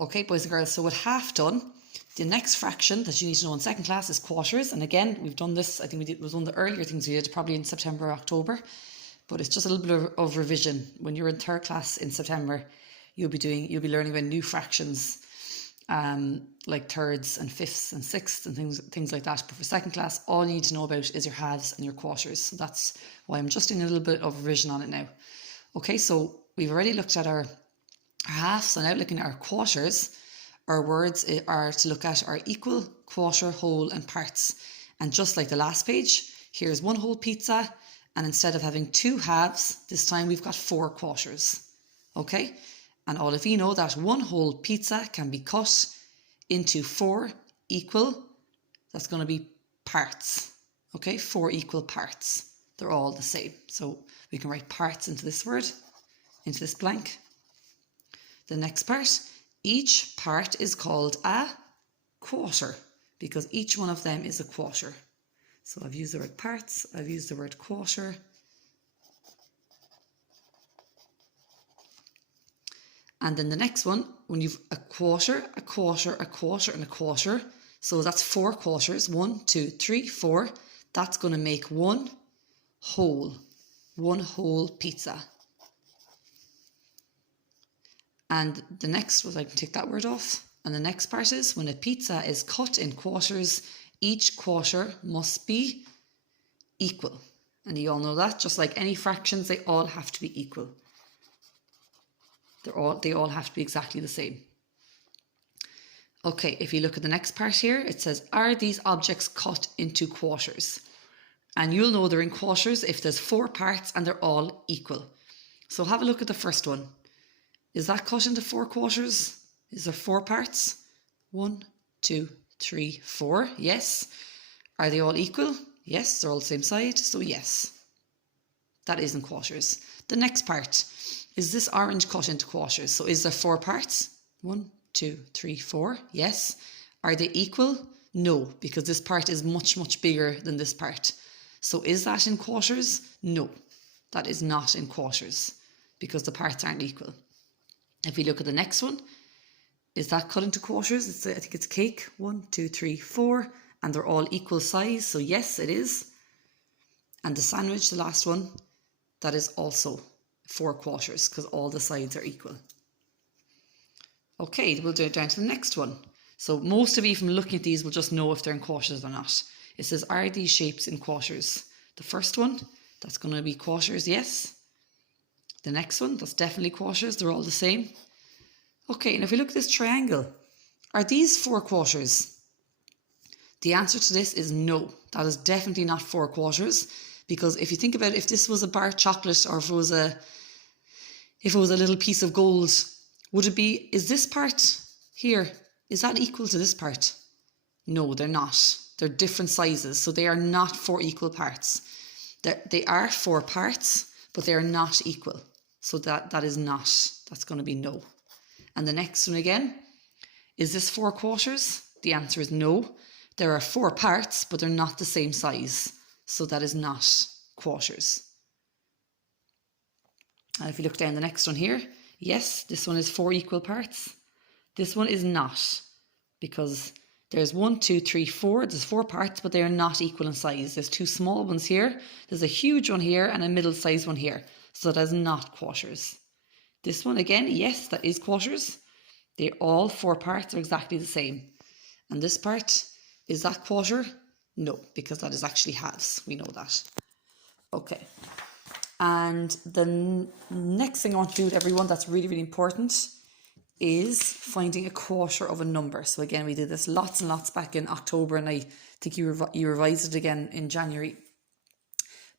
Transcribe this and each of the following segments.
Okay, boys and girls, so with half done, the next fraction that you need to know in second class is quarters. And again, we've done this, I think it was one of the earlier things we did, probably in September or October. But it's just a little bit of revision. When you're in third class in September, you'll be learning about new fractions, like thirds and fifths and sixths and things like that. But for second class, all you need to know about is your halves and your quarters. So that's why I'm just doing a little bit of revision on it now. Okay, so we've already looked at our halves, so now looking at our quarters. Our words are to look at are equal, quarter, whole and parts. And just like the last page, here's one whole pizza, and instead of having 2 halves, this time we've got 4 quarters. Okay, and all of you know that one whole pizza can be cut into 4 equal, that's going to be parts. Okay, 4 equal parts. They're all the same. So we can write parts into this word, into this blank. The next part, each part is called a quarter because each one of them is a quarter. So I've used the word parts, I've used the word quarter. And then the next one, when you've a quarter, a quarter, a quarter and a quarter, so that's 4 quarters, 1, 2, 3, 4, that's going to make one whole pizza. And the next was, I can take that word off. And the next part is when a pizza is cut in quarters, each quarter must be equal. And you all know that, just like any fractions, they all have to be equal. They all have to be exactly the same. Okay, if you look at the next part here, it says, are these objects cut into quarters? And you'll know they're in quarters if there's 4 parts and they're all equal. So have a look at the first one. Is that cut into 4 quarters? Is there 4 parts? 1, 2, 3, 4. Yes. Are they all equal? Yes, they're all the same side. So yes, that is in quarters. The next part, is this orange cut into quarters? So is there 4 parts? 1, 2, 3, 4. Yes. Are they equal? No, because this part is much, much bigger than this part. So is that in quarters? No, that is not in quarters because the parts aren't equal. If you look at the next one, is that cut into quarters? I think it's cake. 1, 2, 3, 4. And they're all equal size. So yes, it is. And the sandwich, the last one, that is also 4 quarters because all the sides are equal. Okay, we'll do it down to the next one. So most of you from looking at these will just know if they're in quarters or not. It says, are these shapes in quarters? The first one, that's going to be quarters, yes. The next one, that's definitely quarters. They're all the same. Okay, and if we look at this triangle, are these 4 quarters? The answer to this is no. That is definitely not 4 quarters. Because if you think about it, if this was a bar of chocolate or if it was a little piece of gold, would it be, is this part here, is that equal to this part? No, they're not. They're different sizes. So they are not 4 equal parts. They are 4 parts, but they are not equal. So that is not, that's going to be no. And the next one again, is this 4 quarters? The answer is no. There are 4 parts, but they're not the same size. So that is not quarters. And if you look down the next one here, yes, this one is 4 equal parts. This one is not, because there's 1, 2, 3, 4. There's 4 parts, but they are not equal in size. There's 2 small ones here. There's a huge one here and a middle-sized one here. So that is not quarters. This one again, yes, that is quarters. They all 4 parts are exactly the same. And this part, is that quarter? No, because that is actually halves. We know that. Okay. And the next thing I want to do with everyone that's really, really important is finding a quarter of a number. So again, we did this lots and lots back in October, and I think you revised it again in January.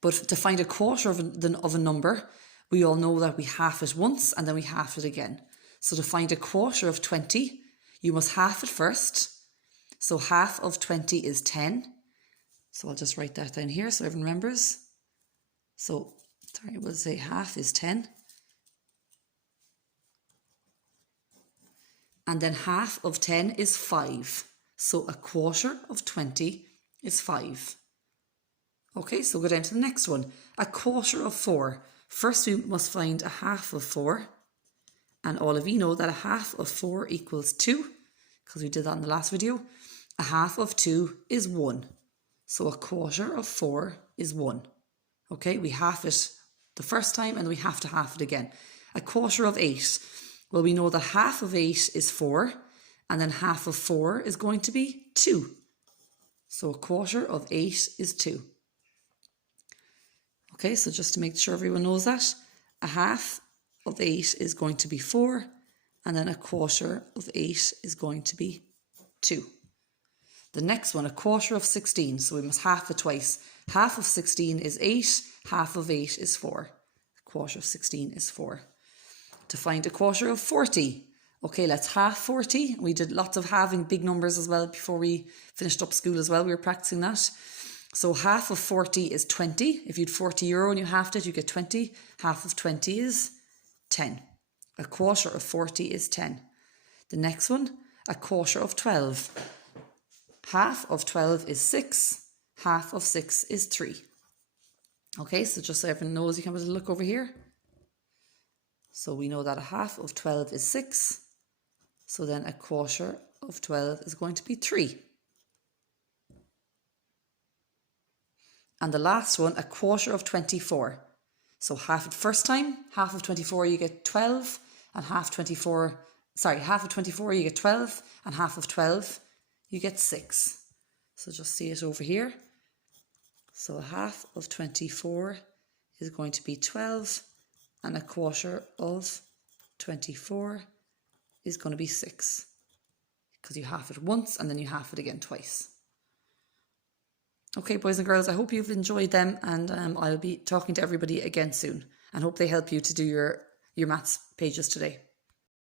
But to find a quarter of a number, we all know that we half it once and then we half it again. So to find a quarter of 20, you must half it first. So half of 20 is 10. So I'll just write that down here so everyone remembers. So, sorry, we'll say half is 10. And then half of 10 is 5. So a quarter of 20 is 5. Okay, so go down to the next one. A quarter of 4. First we must find a half of 4. And all of you know that a half of 4 equals 2, because we did that in the last video. A half of 2 is 1. So a quarter of 4 is 1. Okay, we half it the first time and we have to half it again. A quarter of 8. Well, we know that half of 8 is 4, and then half of 4 is going to be 2. So a quarter of 8 is 2. Okay, so just to make sure everyone knows that, a half of 8 is going to be 4, and then a quarter of 8 is going to be 2. The next one, a quarter of 16, so we must half it twice. Half of 16 is 8, half of 8 is 4. A quarter of 16 is 4. To find a quarter of 40, okay, let's half 40. We did lots of halving big numbers as well before we finished up school as well. We were practicing that. So half of 40 is 20. If you had €40 and you halved it, you get 20. Half of 20 is 10. A quarter of 40 is 10. The next one, a quarter of 12. Half of 12 is 6. Half of 6 is 3. Okay, so just so everyone knows, you can have a look over here. So we know that a half of 12 is 6. So then a quarter of 12 is going to be 3. And the last one, a quarter of 24. So half it first time, half of 24 you get 12, and half of 24 you get 12, and half of 12 you get 6. So just see it over here. So a half of 24 is going to be 12, and a quarter of 24 is going to be 6. Because you half it once and then you half it again twice. Okay, boys and girls, I hope you've enjoyed them, and I'll be talking to everybody again soon, and hope they help you to do your maths pages today.